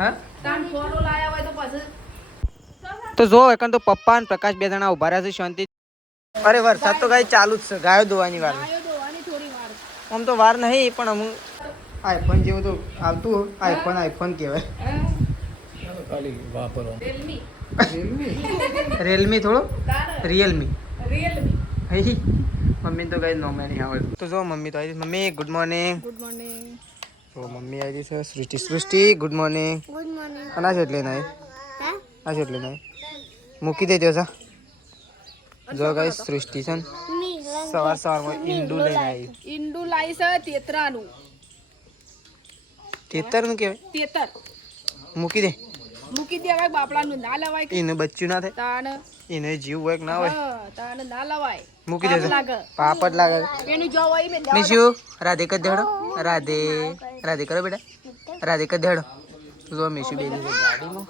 હા તાન ફોટો લાયા હોય તો પછી તો જો એકન તો પપ્પા અને પ્રકાશ બે જણા ઉભા રહ્યા છે શાંતિ. અરે વરસાદ તો ગાય ચાલુ જ છે. ગાયો ધોવાની વાર ગાયો દોવાની થોડી વાર આમ તો વાર નહીં પણ અમુક આઈફોન જેવું તો આવતું આઈફોન કહેવાય. ખાલી વાપરવા રેલમી રેલમી થોડો રિયલમી રિયલમી મમ્મી તો કઈ નોમે નહીં આવડતું. તો જો મમ્મી તો આવી mummy good morning. Good morning તો મમ્મી આવી છે સૃષ્ટિ ગુડ મોર્નિંગ. અને આ છે એટલે નહીં આ છે એટલે નહીં મૂકી દેજો સા જો ગાઈસ સૃષ્ટિ છે સવારમાં ઈંડુ લઈને આવી. ઈંડુ લાઈ છે તેતરાનું તેતરનું કહેવાય તેતર મૂકી દે. મૂકી દેવાય બાપડાનું ના લવાય કે એનું બચ્ચું ના થાય તાણ એને જીવ હોય કે ના હોય તાણ ના લવાય મૂકી પાપ દેજો. લાગે પાપડ લાગે. એનું જો હોય મે મિશુ રાધે કર દેડો રાધે રાધે કરો બેટા રાધે કર દેડો. જો મિશુ બેની છે ગાડીમાં.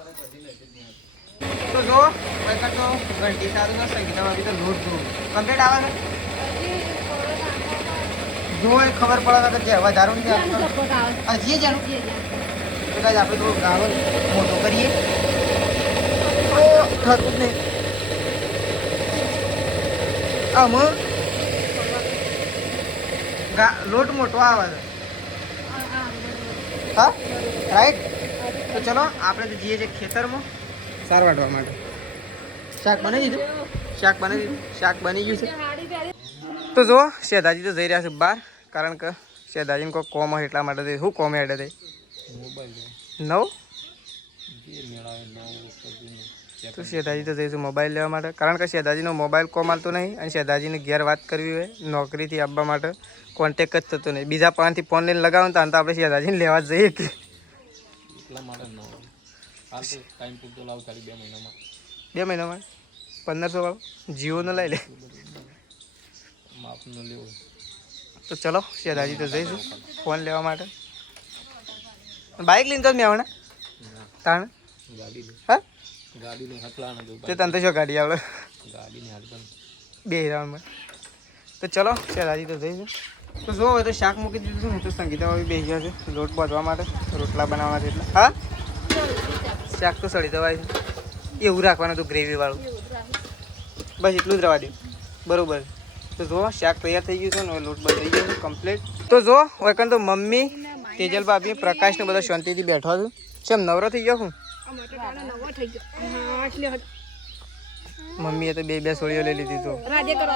તો જો વૈકટ તો ઘંટી સારું ના સંગીતામાં બી તો લોટ જો કમ્પ્લીટ આવે છે. જો એ ખબર પડે કે જે વધારો ને હજી જાણું તો કાંઈ આપણે થોડું ગાળો મોટો કરીએ તો થતું જ નહીં. આમાં લોટ મોટો આવે છે હા રાઈટ. તો ચલો આપણે તો જઈએ છીએ ખેતરમાં સાર વાટવા માટે. શાક બનાવી દીધું શાક બની ગયું છે. તો જો શેધાજી તો જઈ રહ્યા છે બહાર કારણ કે શેધાજીને કોઈ કોમ હોય એટલા માટે શું કોમ હેડે તે મોબાઈલ નવ જે મેળાવે નવ તો શેધાજી તો જઈશું મોબાઈલ લેવા માટે કારણ કે શેધાજીનો મોબાઈલ કોમ આવતો નહીં અને શેધાજીને ઘેર વાત કરવી હોય નોકરીથી આવવા માટે કોન્ટેક જ થતો નહીં. બીજા પાસેથી ફોન લઈને લગાવો તો આપણે શેધાજીને લેવા જ જઈએ કે એટલા માટે ન હાલ તો ટાઈમ પૂરતો લાવ ખાલી 2 મહિનામાં 2 મહિનામાં 1500 વાળો જીઓનો લઈ લે. માપનો લેવો તો ચલો શેધાજી તો જઈશું ફોન લેવા માટે. બાઇક લઈને તો મેં આવણા તાણ ગાડી લે હા ગાડી લઈને હકલાના જો તે તને તો શું ગાડી આવડે ગાડીની હાલ પણ 2 રાઉન્ડમાં. તો ચલો શેધાજી તો જઈશું. તો જો હવે તો શાક મૂકી દીધું ને તો સંગીતા બેસી ગયા છે લોટ બાંધવા માટે રોટલા બનાવવા છે એટલે હા શાક તો સળી દવાય છે એવું રાખવાનું હતું ગ્રેવીવાળું બસ એટલું જ રવા દે બરાબર. તો જો શાક તૈયાર થઈ ગયું છે ને હવે લોટ બંધાઈ ગયો છે કમ્પ્લીટ. તો જો વૈકન તો મમ્મી તેજલ ભાભી પ્રકાશને બધા શાંતિથી બેઠો છું. કેમ નવરો થઈ ગયો હું મમ્મીએ તો બે સોળીઓ લઈ લીધી તો રાજે કરો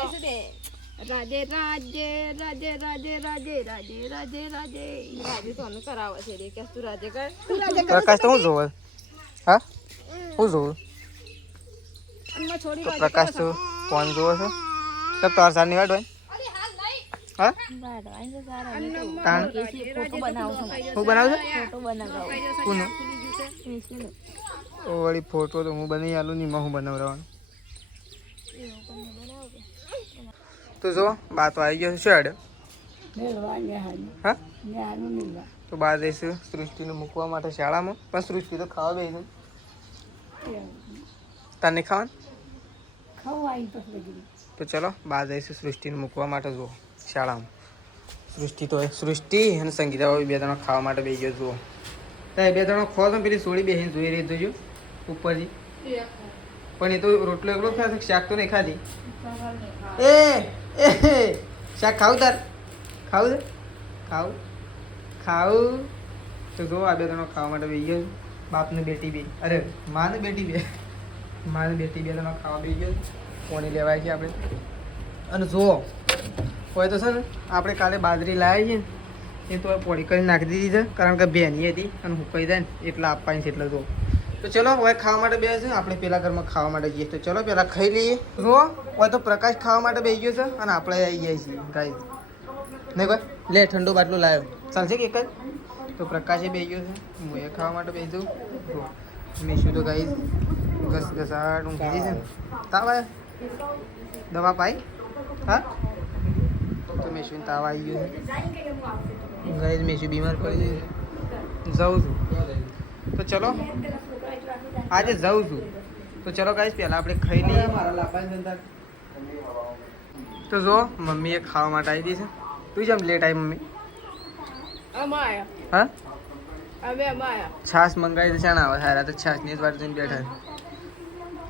રાજે રાજે રાજે રાજે રાજે રાજે રાજે રાજે રાજે તો અનુ કરાવે છે રે કે તું રાજે કર પ્રકાશ તો હું જોવે હા હું જોવું અન્ના છોડી તો પ્રકાશ તો કોણ જોવે છે તો તાર સારની વાટ હોય હા તાણ હું બનાવું છું ઓ વળી ફોટો તો હું બનાવી આલું નહીં હું બનાવવાનું. તો જો બા તો આવી ગયો છે શું હેડે હા તો બા જઈશું સૃષ્ટિને મૂકવા માટે શાળામાં પણ સૃષ્ટિ તો ખાવા બેસી તને ખાવાનું તો ચલો બા જઈશું સૃષ્ટિને મૂકવા માટે જુઓ શાળામાં. સૃષ્ટિ તો સૃષ્ટિ અને સંગીતા બે જણા ખાવા માટે બેસી ગયો જુઓ ત્યાં 2 જણા ખો તો પેલી સોળી બેસીને જોઈ રહી જોજો ઉપરથી પણ એ તો રોટલો એકલો ખાશે શાક તો નહીં ખાધી. એ શાક ખાવું તાર ખાવું છે ખાવું તો જો આ 2 જણા ખાવા માટે બેસી ગયો બાપને બેટી બે અરે માને બેટી બે જણા ખાવા બેસી ગયો કોની લેવાય છે આપણે. અને જુઓ હોય તો છે ને આપણે કાલે બાજરી લાવી છે ને એ તો પોળી કરી નાખી દીધી છે કારણ કે ભેની હતી અને હુકાઈ જાય ને એટલે આપવાની છે એટલે જો. તો ચલો હવે ખાવા માટે બેસે આપણે પેલા ઘરમાં ખાવા માટે જઈએ તો ચલો પેલા ખાઈ લઈએ. જો હોય તો પ્રકાશ ખાવા માટે બેસી ગયો છે અને આપણે આવી ગયા છીએ ગાઈ નહીં ભાઈ લે ઠંડુ બાટલું લાવ્યો ચાલશે કે એક જ. તો પ્રકાશે બેસી ગયો છે હું એ ખાવા માટે બેસી જાઉં. મીશું તો ગાઈ ઘસાટ ઊંઘી જઈશ ને તાવ આવે દવા પાઈ હા તો મીશું તાવ આવી ગયો છે ગાઈ મીશું બીમાર પડી જાય જાઉં છું તો ચલો આજે જાઉં છું તો ચલો ગાઈસ પહેલાં આપણે ખાઈ લઈએ. તો જો મમ્મીએ ખાવા માટે આવી દી છે તું જેમ લેટ આવી મમ્મી આમાં હા અમે આયા છાશ મંગાવી તો શાના આવે સારા તો છાશની જ વાર જોઈને બેઠા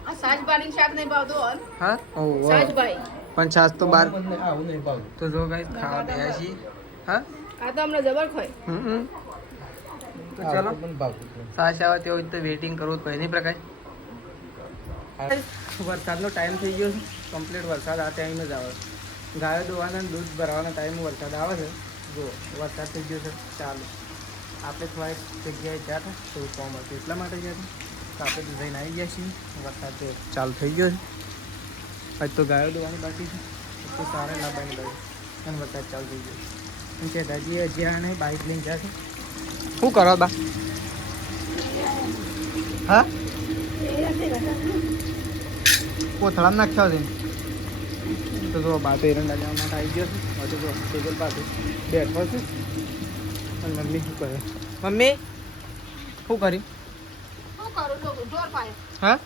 આ સાજબારી શાક નહીં ભાવતો હોલ હા ઓહો સાજભાઈ પણ છાશ તો બાર આવું નહીં ભાવ તો જો ગાઈસ ખાવા બેઠા છીએ હા આ તો અમને જબર ખોય તો ચાલો પણ ભાવ છાશ આવે તેવો તો વેઇટિંગ કરવું પડે નહીં પ્રકાશ વરસાદનો ટાઈમ થઈ ગયો છે કમ્પ્લીટ વરસાદ આ ટાઈમ જ આવે ગાયો દોવાના અને દૂધ ભરવાના ટાઈમ વરસાદ આવે છે જો વરસાદ થઈ ગયો છે ચાલો આપણે થોડા જગ્યાએ ગયા હતા તો કોમ હતું એટલા માટે ગયા હતા તો આપણે તો જઈને આવી ગયા છીએ વરસાદ તો ચાલુ થઈ ગયો છે આજ તો ગાયો દોવાની બાકી છે તો સારા લાવવાની બાકી અને વરસાદ ચાલુ થઈ ગયો એમ કે દાદી હજી આને બાઇક લઈને જશે શું કરો બા હા કોથળામાં નાખ્યા છે તો જો બા તો એરંડા જવા માટે આવી ગયો છે હજુ જો ટેબલ પાસે બેઠો છે અને મમ્મી શું કરે મમ્મી શું કરી શું કરું જો ઢોર પાયો હા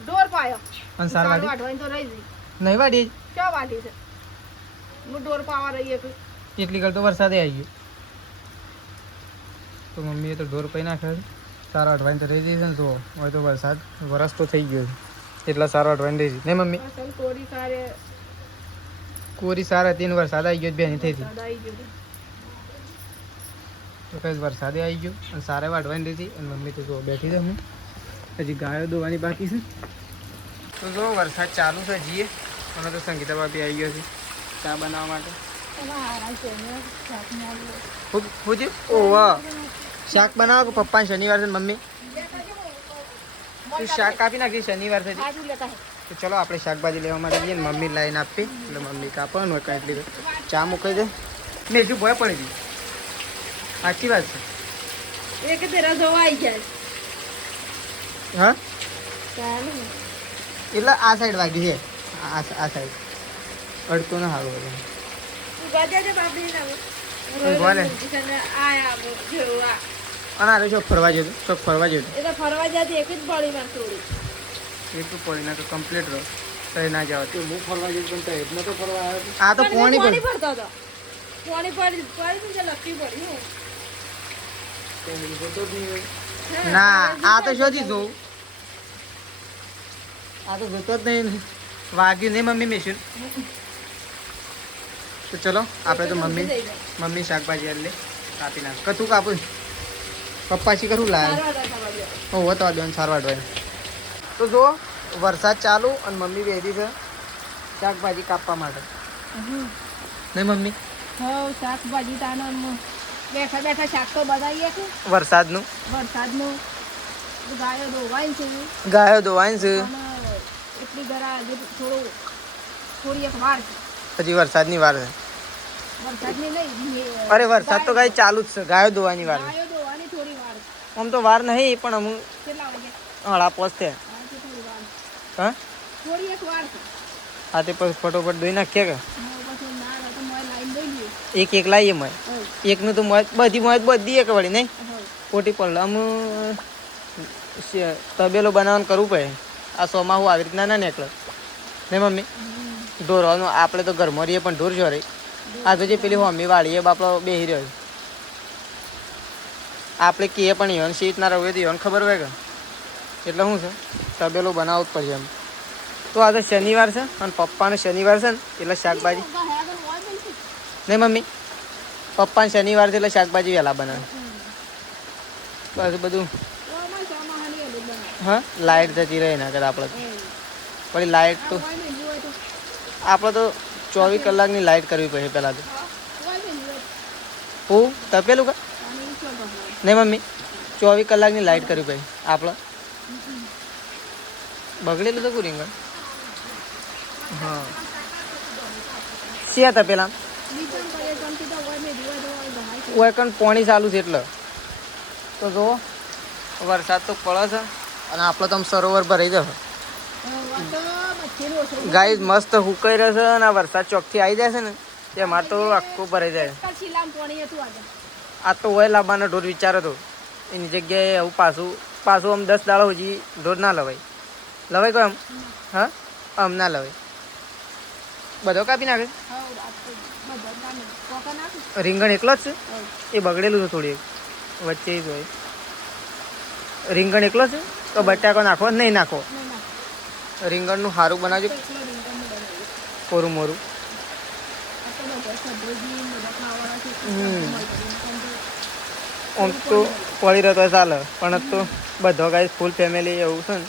ઢોર પાયો અને સાર વાટી વાટવાની તો રહી ગઈ નહીં વાટી ક્યાં વાટી છે હું ઢોર પાવા રહી એક એટલી કર તો વરસાદે આવી ગયો તો મમ્મીએ તો ઢોર પઈ નાખ્યો છે સારા અઠવાઈને તો રહી જઈ છે ને તો હવે તો વરસાદ વરસ તો થઈ ગયો છે એટલા સારા અઠવાઈને રહી છે નહીં મમ્મી અસલ કોરી સારે કોરી સારા તીન વરસાદ આવી ગયો બેની થઈ હતી દાઈ ગયો તો કઈ વરસાદે આવી ગયો અને સારા વાટવાની રહી અને મમ્મી તો જો બેઠી છે હું હજી ગાયો દોવાની બાકી છે તો જો વરસાદ ચાલુ છે જઈએ અને તો સંગીતા ભાભી આવી ગયો છે ચા બનાવવા માટે હું જી ઓહ શાક બનાવો કે પપ્પા શનિવાર છે ને મમ્મી તું શાક કાપી નાખી શનિવાર છે તો ચલો આપણે શાકભાજી લેવા માટે જઈએ ને મમ્મી લાઈન આપી એટલે મમ્મી કાપવાનું હોય કાંઈ એટલી ચા મૂકી દે મેં હજુ ભય પડી ગઈ સાચી વાત છે એક તેરા જોવા આવી જાય હા ચાલ એટલે આ સાઈડ વાગી છે આ સાઈડ અડતો ના સારું હતું ગાજે છે બાપડી ના બોલે આયા જેવા અને આરે ચોક ફરવા જતો ચોક ફરવા જતો એ તો ફરવા જતી એક જ પડી માં થોડી એટલું પડી ના તો કમ્પ્લીટ રહો તો ના જાવ હું ફરવા જઈશ પણ ત્યાં એટલો તો ફરવા આવ્યો આ તો પોણી પાણી પર ભરતો હતો પાણી પડી પડી તો લપટી પડી હું તો જોતો જ નહીં હોય ના આ તો શોધી જોઉં આ તો જોતો જ નહીં વાગ્યું નહીં મમ્મી મેશું તો ચલો આપણે તો મમ્મી શાકભાજી એટલે કાપી નાખ કતું કાપું પપ્પા શી કરું લાવે હો તો બેન સારવાર ડોય તો જો વરસાદ ચાલુ અને મમ્મી બેઠી છે શાકભાજી કાપવા માટે નહીં મમ્મી હા શાકભાજી તાનો બેઠા બેઠા શાક તો બનાવીએ કે વરસાદનું વરસાદનું ગાયો ધોવાય છે ગાયો ધોવાય છે અને એટલી ગરા થોડી એક વાર છે હજી વરસાદની વાર છે વરસાદની નહીં અરે વરસાદ તો ગાય ચાલુ જ છે ગાયો ધોવાની વાર છે ગાયો ધોવાની થોડી વાર છે. આમ તો વાર નહીં પણ અમુક કેટલા વાગે હળા પહોંચતે હા, તો થોડી વાર છે. હા થોડી એક વાર છે હા તે પછી ફટોફટ ધોઈ નાખીએ કે હું પછી ના તો મોય લાઈન દઈ લઈએ એક લાવીએ મય એકનું તો બધી એક વળી નહીં હા ખોટી પડે આમ તબેલો બનાવવાનું કરવું પડે આ સોમાં હું આવી રીતના ના નીકળે ને મમ્મી ઢોરવાનું આપણે તો ઘરમાં રહીએ પણ ઢોર જો રહી આ તો જે પેલી હોમી વાળી એ બાપડો બેહી રહ્યો આપણે કહીએ પણ ઈવન સી રીતના રહું તો ઈવન ખબર હોય કે એટલે શું છે તબેલો બનાવવું જ પડશે એમ તો આ તો શનિવાર છે અને પપ્પાનો શનિવાર છે ને એટલે શાકભાજી નહીં મમ્મી પપ્પાને શનિવાર છે એટલે શાકભાજી વહેલા બનાવે બસ બધું હા લાઇટ જતી રહે એના કરતાં આપણે પછી લાઇટ તો આપણે તો 24 કલાકની લાઇટ કરવી પડે પહેલાં તો હું તપેલું કા નહીં મમ્મી 24 કલાકની લાઇટ કરવી પડે આપણે બગડેલું તો પૂરી રીંગણ હા શિયા તપેલા ઓય પાણી ચાલુ છે એટલે તો જુઓ વરસાદ તો પડે છે અને આપણો તો આમ સરોવર ભરાઈ જશે ગાય મસ્ત હુકાઈ રહેશે અને આ વરસાદ ચોકથી આવી જાય છે ને તે મારે તો આખું ભરાઈ જાય આ તો હોય લાવવાનો ઢોર વિચાર હતો એની જગ્યાએ આવું પાછું આમ 10 દાડા સુધી ઢોર ના લવાય કોઈ આમ હા આમ ના લવાય બધો કાપી નાખે રીંગણ એકલો જ છે એ બગડેલું છે થોડી વચ્ચે જ હોય. રીંગણ એકલો છે તો બટાકો નાખો નહીં નાખો? ના ના રીંગણનું સારું બનાવજો, તો એકલો રીંગણનું બનાવીએ. કોરું મોરું. આ તો બધા સબ્જી બધા ખાવાના છે આમ તો પડી રહ્યો તો ચાલે, પણ તો બધો ગાય ફૂલ ફેમિલી એવું છે ને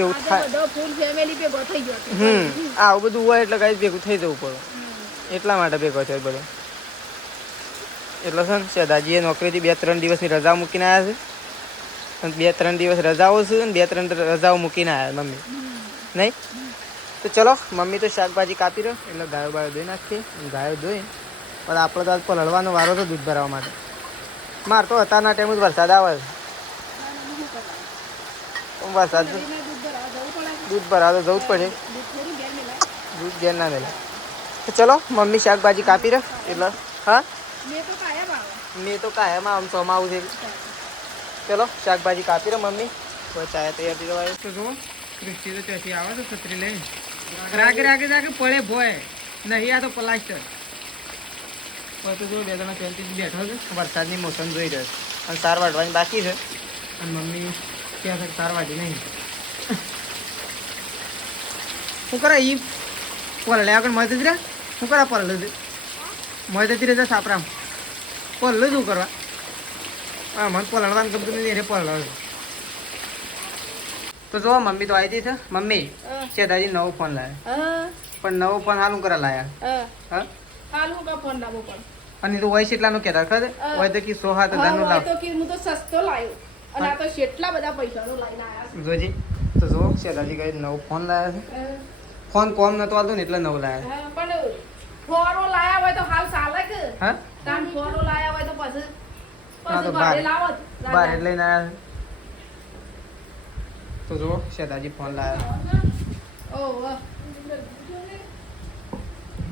એવું થાય. બધો ફૂલ ફેમિલી ભેગો થઈ ગયો છે. આવું બધું હોય એટલે ગાય ભેગું થઈ જવું પડે, એટલા માટે ભેગો થયો બધો. એટલે છે ને સદાજીએ નોકરીથી 2-3 દિવસની રજા મૂકીને આવ્યા છે, અને 2-3 દિવસ રજાઓ છે ને 2-3 રજાઓ મૂકીને આવ્યા મમ્મી નહીં. તો ચલો મમ્મી તો શાકભાજી કાપી રહ્યો એટલે ગાયો બાયો ધોઈ નાખીએ. ગાયો ધોઈ પણ આપણે તો આજ પલળવાનો વારો તો દૂધ ભરાવવા માટે. માર તો અત્યારના ટાઈમ જ વરસાદ આવે છે, વરસાદ દૂધ ભરાવા તો જવું જ પડે, દૂધ ઘેર ના મેળે. તો ચલો મમ્મી શાકભાજી કાપી રહ્યો એટલે હા મેં તો કાયમાં આમ ચોમાવું છે. ચલો શાકભાજી કાપી રહ્યો મમ્મી, તો ચાય તૈયાર થઈ જવાય. તો જુઓ ક્રિસ્ટી તો ત્યાંથી આવે તો છત્રી લઈને રાગે રાગે રાગે પડે ભોય નહીં, આ તો પ્લાસ્ટર. તો જો 2 જણા શાંતિથી બેઠો છે, વરસાદની મોસમ જોઈ રહ્યો છે, અને સાર વાટવાની બાકી છે. અને મમ્મી ક્યાં છે સાર વાટી નહીં. શું કરે ઈ પલળે આગળ મદદ રે? શું કરે પલળ છે મદદ રે સાપરામ પલળ શું કરવા? હા મને પલળવાનું ગમતું નથી એટલે પલળ. તો જો મમ્મી તો આવી છે. મમ્મી છે દાદી નવો ફોન લાવ્યા, પણ નવો ફોન હાલું કરા લાયા? હા હાલું કા ફોન લાવો પણ અને તો હોય કેટલાનું કહેતા ખરે હોય તો કે 6-7 હજારનું લાવ. તો કે હું તો સસ્તો લાવ્યો અને આ તો કેટલા બધા પૈસાનો લઈને આવ્યા જોજી. તો જો શેતાજી કઈ નવો ફોન લાવ્યા છે. ફોન કોમ નતો આવતો ને એટલે નવો લાવ્યા. છે પણ ફોરો લાયા હોય તો હાલ ચાલે કે? હા તાન ફોરો લાયા હોય તો પછી હા તો ભાડે લાવત બાર લઈને આવ્યા. તો જો શેતાજી ફોન લાવ્યા, ઓહ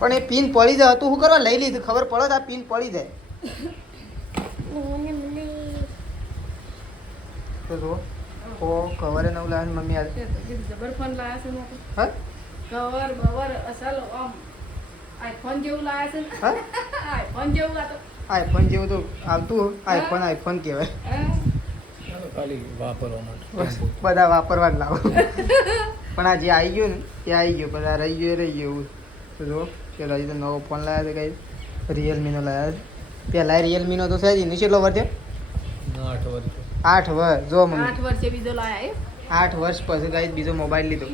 પણ એ પિન પડી જાય તું શું કરવા લઈ લીધું? ખબર પડે આ પિન પડી જાય. તો જો ઓ કવરે નવું લાવે મમ્મી આ જબર ફોન લાયા છે મોટો. હા કવર બવર અસલ આમ આઈફોન જેવું લાયા છે ને. હા આઈફોન જેવું આ તો આઈફોન જેવું તો આવતું આઈફોન કહેવાય. ખાલી વાપરવા માટે બધા વાપરવા જ લાવો. પણ આ જે આવી ગયું ને એ આવી ગયું, બધા રહી ગયું એ રહી ગયું એવું. તો જો પેલા તો નવો ફોન લાવ્યા છે કઈ રિયલમીનો લાવ્યા છે. પહેલાં રિયલમીનો તો છે જ એની કેટલો વર્ષ છે? 8 વર્ષ 8 વર્ષ. જો મમ્મી 8 વર્ષે બીજો લાયા 8 વર્ષ પછી ગાઈ બીજો મોબાઈલ લીધો.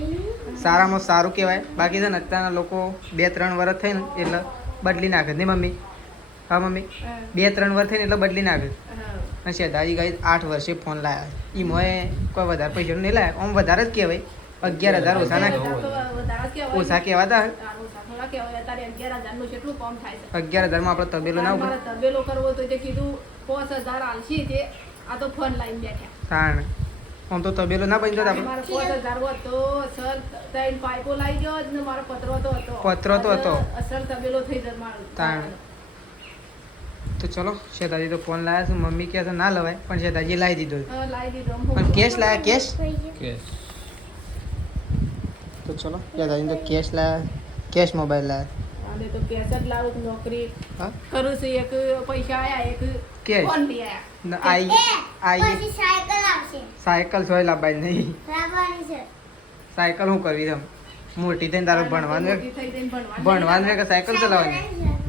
સારામાં સારું કહેવાય. બાકી છે ને અત્યારના લોકો 2-3 વર્ષ થાય ને એટલે બદલી નાખે નહીં મમ્મી? હા મમ્મી 2-3 વર્ષ થાય ને એટલે બદલી નાખે. અને શેતાજી ગાઈ 8 વર્ષે ફોન લાવ્યા. એ મોએ કોઈ વધારે પૈસાનું નહીં લાવ્યા, આમ વધારે જ કહેવાય. 11,000 ઓછા ના ઓછા કહેવાતા. 11,000માં આપણે તબેલો ના ઉપર તબેલો કરવો તો તે કીધું 5,000 આલશી તે આ તો ફોન લઈને બેઠા. તાણ આમ તો તબેલો ના બની જતો આપણે. મારે 5,000 હોત તો સર 3 પાઇપો લાવી ગયો ને મારો પતરો તો હતો. પતરો તો હતો. અસલ તબેલો થઈ જત મારો. તાણ તો ચલો શેતાજી તો ફોન લાવ્યા છે. મમ્મી કહે છે ના લવાય, પણ શેતાજી લાવી દીધો. લાવી દીધો. પણ કેશ લાવ્યા કેશ. કેસ તો ચલો શેતાજી તો કેશ લાવ્યા, કેશ મોબાઈલ લાવ્યા. અને તો કેસ જ લાવું નોકરી હા કરું છું. એક પૈસા આયા એક કેશ ફોન બી આયા. આઈ સાયકલ સોય લાવવાની નહીં. સાયકલ શું કરવી તમે મોટી થઈને તારું ભણવાનું મોટી થઈ જઈને ભણવાનું છે કે સાયકલ ચલાવવાની?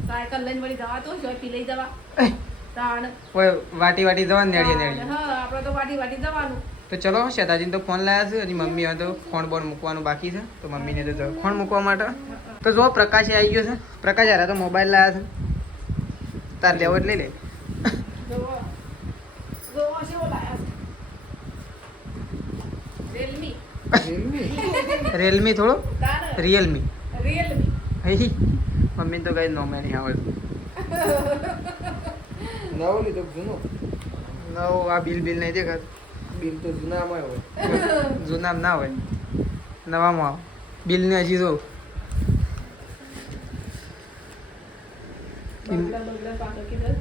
સાયકલ લઈને વળી જવા તો શોપી લઈ જવા તાણ. કોઈ વાટી વાટી જવાનું નેડીએ નેડીએ. હા આપણે તો વાટી વાટી જવાનું. તો ચલો શેતાજીને તો ફોન લાવ્યા છે. હજી મમ્મી હવે તો ફોન બોન મૂકવાનું બાકી છે, તો મમ્મીને તો જાઓ ફોન મૂકવા માટે. તો જો પ્રકાશ આવી ગયો છે. પ્રકાશ યાર તો મોબાઈલ લાવ્યા છે, તાર લેવો જ લઈ લે. જોવો જોવો શેવો લાયા છે? Realme. રેલમી થોડો તાણ રિયલમી. Realme. હઈ મમ્મી તો કઈ નોમે નહીં આવડતું. નવો લીધો જૂનો નવો આ બિલ બિલ નહીં દેખાતું. બિલ તો જૂનામાં હોય. જૂનામાં ના હોય, નવામાં આવે. બિલને હજી જો બગડા બગડા પાછો કીધું.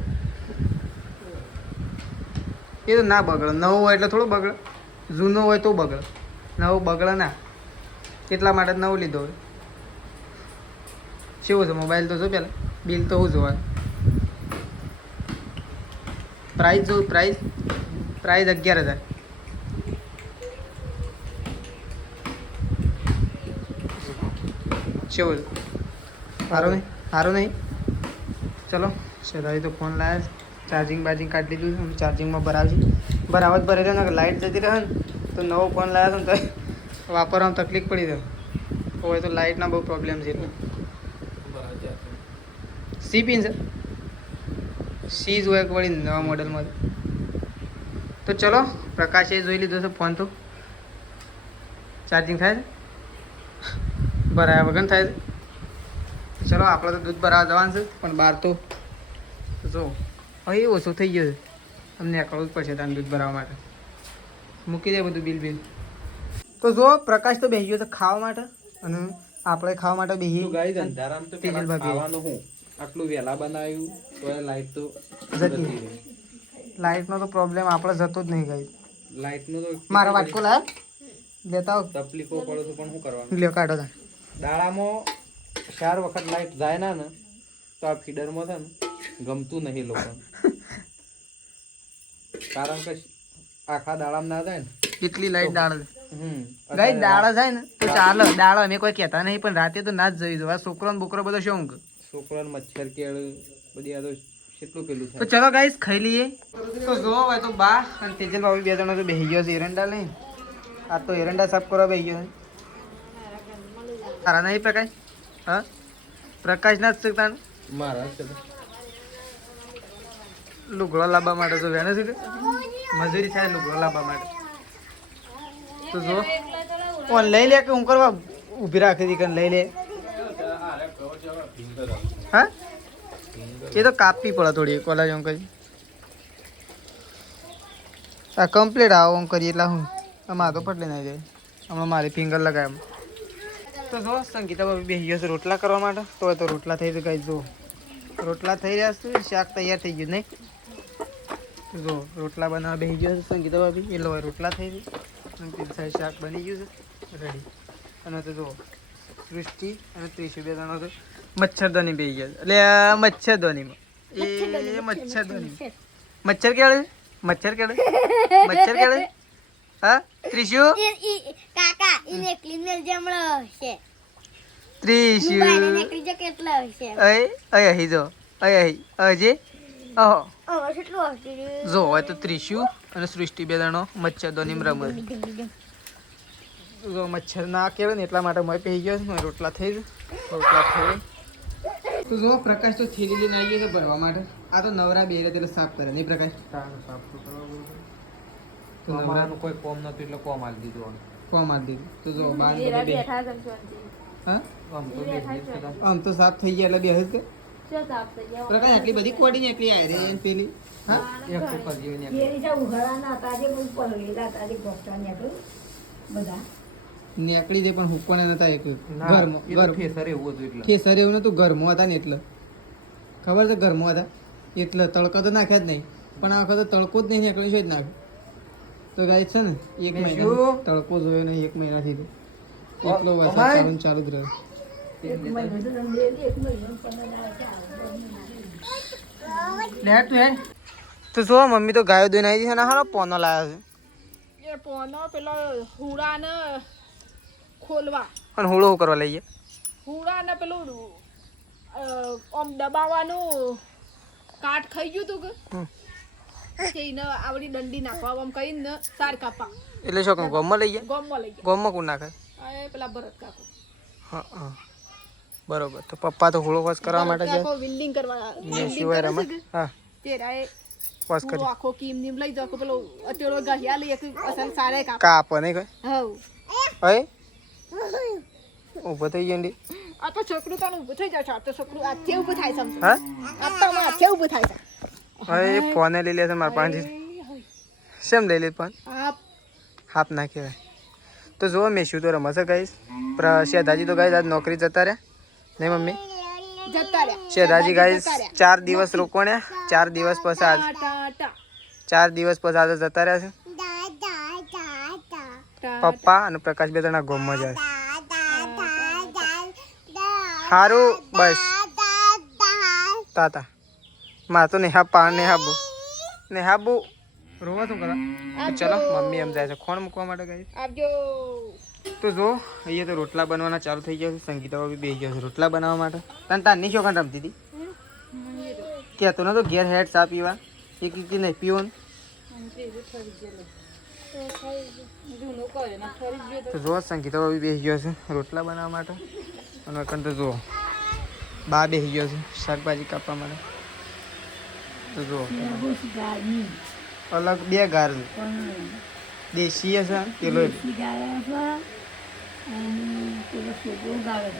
એ તો ના બગડે. નવો હોય એટલે થોડો બગડે, જૂનો હોય તો બગડે. નવો બગડે ના, એટલા માટે જ નવો લીધો હોય. કેવો છે મોબાઈલ તો જો પહેલાં બિલ તો હું જોવા. પ્રાઇસ જો પ્રાઇસ 11,000. કેવું સારું નહીં ચલો સેદારી તો ફોન લાવ્યા ચાર્જિંગ બાર્જિંગ કાઢી લીધું ચાર્જિંગમાં બરાબર ભરેલો ને લાઇટ જતી રહે ને તો નવો ફોન લાવ્યો હતો ને તો વાપરવામાં તકલીફ પડી જાય હોય તો લાઇટના બહુ પ્રોબ્લેમ છે એટલે સી પિન છે સી જ હોય વળી નવા મોડલમાં તો ચલો પ્રકાશે જોઈ લીધો છે ફોન તો ચાર્જિંગ થાય છે ભરાયા વગર થાય છે ચલો આપણે તો દૂધ ભરાવા જવાનું છે પણ બહાર તો જો અહીં ઓછું થઈ ગયું છે અમને આકળવું જ પડશે ત્યાં દૂધ ભરાવા માટે મૂકી દે બધું બિલ તો જો પ્રકાશ તો બેસી ગયો છે ખાવા માટે અને આપણે ખાવા માટે બેસી ગાઈસ અંધારામાં તો પેલા ખાવાનું હું આટલું વહેલા બનાવ્યું તો લાઈટ તો જતી રહી લાઇટનો તો પ્રોબ્લેમ આપણે જતો જ નહીં ગાઈ લાઈટનો તો મારો વાટકો લાવ લેતા આવ તકલીફો પડે છે પણ શું કરવાનું લ્યો કાઢો તા દાડામાં 4 વખત લાઈટ જાય ના ને તો આ ફીડરમાં છે ને ગમતું નહીં લોકોને કારણ કે આખા દાડામાં ના જાય ને કેટલી લાઈટ દાળ ગાઈ દાળ જાય ને તો ચાલે દાળ અમે કોઈ કહેતા નહીં પણ રાતે તો ના જ જઈ જવા છોકરો ને બોકરો બધો શું છોકરાને મચ્છર કેળ બધી આ તો કેટલું પેલું તો ચલો ગાઈસ ખાઈ લઈએ તો જોવો હોય તો બા અને તેજલ બાબુ 2 જણા તો બેસી ગયો છે એરંડા લઈ આ તો એરંડા સાફ કરવા બેસી ગયો તારા નહીં પ્રકાશ હા પ્રકાશ ના જ શકતા મારા લુગડો લાવવા માટે તો વેણે છે મજૂરી થાય લુગડો લાવવા માટે તો જો કોણ લઈ લે કે હું કરવા ઊભી રાખી હતી કે લઈ લે હા એ તો કાપવી પડે થોડી કોલા જેમ કરી આ કમ્પ્લીટ આવો હું કરીએ એટલે હું આમાં તો પટલે નહીં જાય હમણાં મારી ફિંગર લગાવે તો જો સંગીતા બાબી બેસી ગયો છે રોટલા કરવા માટે તો રોટલા થઈ ગયા જો રોટલા થઈ રહ્યા છે શાક તૈયાર થઈ ગયું નહીં જો રોટલા બનાવવા બેસી ગયો છે સંગીતા બાબી એટલે હવે રોટલા થઈ ગઈ અને સાઈડ શાક બની ગયું છે રેડી અને તો જો સૃષ્ટિ અને ત્રીસુ 2 જણા તો મચ્છરદાની બેસી ગયા એટલે મચ્છરદાનીમાં એ મચ્છરદાની મચ્છર કેળે હા ત્રીસુ કાકા ઇને ક્લીનર જમણો છે ત્રીસુ નેકળી જો કેટલો છે અય અહીં જો અજે ઓહો કેટલું હશે જો હોય તો ત્રીસુ અને સૃષ્ટિ 2 જણો મચ્છરદાની રમે જો મચ્છર ના કેળે ને એટલા માટે મેં પી ગયો છે રોટલા થઈ તો જો પ્રકાશ તો થેલી લઈને આવી ગયો છે ભરવા માટે આ તો નવરા બે એટલે સાફ કરે નહીં પ્રકાશ સાફ તો નવરાનું કોઈ કોમ નતું એટલે કોમ આલી દીધું ફોર્મ આપી દીધું તો જો બાર હા આમ તો આમ તો સાફ થઈ ગયા એટલે બે જ પ્રકાશ આટલી બધી કોડી ને એટલી આવી રહી પેલી હા એક ઉપર જીવની નેકળી દે પણ હુકવાના નતા એક ફેસર એવું હતું એટલે ખેસર એવું નતું ઘરમાં હતા ને એટલે ખબર છે ઘરમાં હતા એટલે તડકો તો નાખ્યા જ નહીં પણ આ વખતે તડકો જ નહીં નીકળી છે જ નાખ્યો તો ગાય છે ને 1 મહિના તડકો જોયો નહીં 1 મહિનાથી તો એટલો વરસાદ ચાલુ જ રહ્યો તો જો મમ્મી તો ગાયો દોઈને આવી છે ને હારો પોનો લાવ્યો છે એ પોનો પેલો હુડાને ખોલવા અને હોળો કરવા લઈએ હુડાને પેલું આમ દબાવવાનું કાટ ખાઈ ગયું તું કે એને આવડી દંડી નાખવા આમ કહીને તાર કાપા એટલે શું કહું ગોમમાં લઈ ગયા ગોમમાં લઈ ગયા ગોમમાં કોણ નાખે એ પેલા ભરત કાકો હા હા બરોબર તો પપ્પા તો હોળો વાસ કરવા માટે જાય વિલ્ડિંગ કરવા ને શિવાય રમે હા તેરાએ વાસ કરી આખો કીમ નીમ લઈ જાવ પેલો અચોડો ગહિયા લઈ એક અસલ સારે કાપ કાપ નહીં કોઈ હવ અય ઊભો થઈ ગયો આ તો છોકરું તને ઊભું થઈ જાય છે આ તો છોકરું આથે ઊભું થાય છે હા આ તો આથે ઊભું થાય છે અય ફોને લઈ લે છે મારા પાંચ શેમ લઈ લે ફોન આપ હાફ ના કહેવાય તો જો મેં શું તો રમશે ગાઈશ શેધાજી તો ગાઈશ આજ નોકરી જતા રહ્યા નહીં મમ્મી જતા રહ્યા શેધાજી ગાઈશ 4 દિવસ રોકવાને 4 દિવસ પછી આજ 4 દિવસ પછી આજે જતા રહ્યા છે પપ્પા અને પ્રકાશ 2 જણા ગોમમાં જાય સારું બસ તાતા માં તો નહીં હા પાણ નહીં હાબો ને હા બહુ રોવા શું કરા ચલો મમ્મી એમ જાય છે ખોણ મૂકવા માટે ગઈ આપજો. તો જો અહીંયા તો રોટલા બનવાના ચાલુ થઈ ગયા છે સંગીતા બી બેસી ગયો છે રોટલા બનાવવા માટે તને તારની શોખાન રમતી હતી કહેતો નતો ઘેર હેડ ચા પીવા એક નહીં પીવું તો જો સંગીતા બી બેસી ગયો છે રોટલા બનાવવા માટે અને કંઈ તો જુઓ બા બેસી ગયો છે શાકભાજી કાપવા માટે તો જુઓ અલગ બે ગાર દેશી હશે પેલો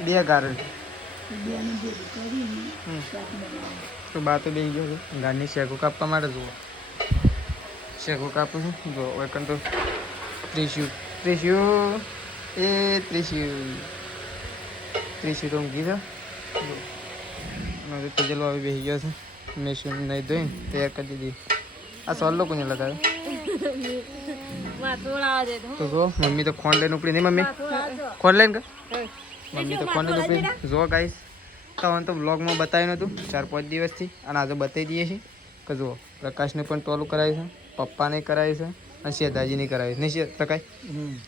બે ગાર તો બા તો બેસી ગયો છે ગારની શેકો કાપવા માટે જુઓ શેકો કાપું છું જો એકન તો ત્રીસ્યુ એ ત્રીસ્યુ તો ઊંઘી છે તેજલો આવી બેસી ગયો છે મેં શું નહીં ધોઈને તૈયાર કરી દીધી આ સોલ લોકોને લગાવે તો જો મમ્મી તો ખોંડ લઈને ઉપડી નહીં મમ્મી ખોંડ લઈને મમ્મી તો ખોંડ લઈને ઉપડી જો ગાઈસ તો બ્લોગમાં બતાવ્યું નહોતું 4-5 દિવસથી અને આજે બતાવી દઈએ છીએ કે જુઓ પ્રકાશને પણ ટોલું કરાવ્યું છે પપ્પાને કરાવ્યું છે અને શેતાજીને કરાવ્યું નહીં છે પ્રકાશ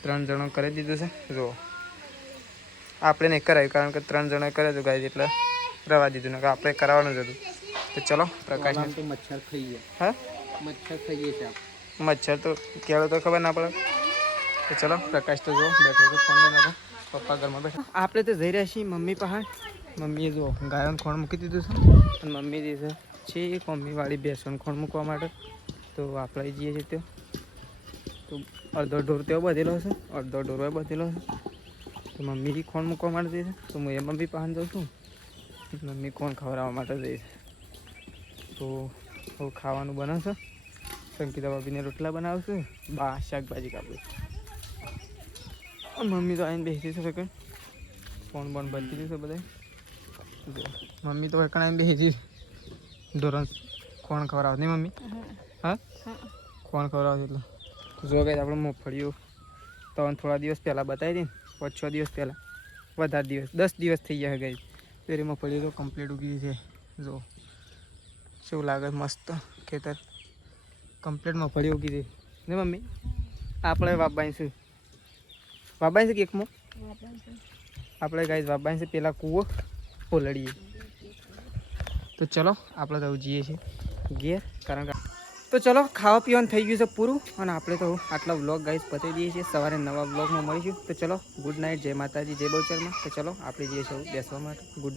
3 જણો કરી દીધું છે જુઓ આપણે નહીં કરાવ્યું કારણ કે 3 જણાએ કરાવ્યું ગાઈસ એટલે રવા દીધું ને આપણે કરાવવાનું જ હતું તો ચલો પ્રકાશને તો મચ્છર ખાઈ ગયા હા મચ્છર ખાઈએ છે મચ્છર તો કેળો તો ખબર ના પડે તો ચલો પ્રકાશ તો જો બેઠો તો ફોન લઈને પપ્પા ઘરમાં બેઠા આપણે તો જઈ રહ્યા છીએ મમ્મી પાસે મમ્મીએ જો ગાયોને ખોણ મૂકી દીધું છે અને મમ્મી જે છે એક મમ્મીવાળી ભેંસોને ખોણ મૂકવા માટે તો આપણે જઈએ છીએ ત્યાં તો અડધો ઢોર ત્યાં બધેલો છે અડધો ઢોર બધેલો છે તો મમ્મી ખોણ મૂકવા માટે જઈએ છે તો હું એ મમ્મી પાસે જાઉં છું મમ્મી ખોણ ખવડાવવા માટે જઈએ તો હવે ખાવાનું બનાવશે સંગીતા ભાભીને રોટલા બનાવશે બા શાકભાજી કાપે મમ્મી તો આવીને બેસી છે સેકન્ડ ફોન બોન બનતી જશે બધા મમ્મી તો એકણ આવીને બેસી ધોરણ કોણ ખવડાવે નહીં મમ્મી હા કોણ ખવડાવે એટલે જો ગઈ આપણે મગફળીઓ તો થોડા દિવસ પહેલાં બતાવી દઈએ 5-6 દિવસ પહેલાં વધારે દિવસ 10 દિવસ થઈ ગયા ગઈ પેલી મગફળીઓ તો કમ્પ્લીટ ઉગી છે જો શું લાગે મસ્ત ખેતર કમ્પ્લીટ મગફળી ઉગી છે ને મમ્મી આપણે વાબાઈશું છે કે એકમાં આપણે ગાઈસ વાબાઈ છે પેલા કૂવો ઓલડીએ તો ચલો આપણે તો જઈએ છીએ ઘેર કારણ કે તો ચલો ખાવા પીવાનું થઈ ગયું છે પૂરું અને આપણે તો આટલા વ્લોગ ગાઈસ પતાવી દઈએ છીએ સવારે નવા વ્લોગમાં મળીશું તો ચલો ગુડ નાઇટ જય માતાજી જય બહુચરમાં તો ચલો આપણે જઈએ છીએ બેસવા માટે ગુડ નાઇટ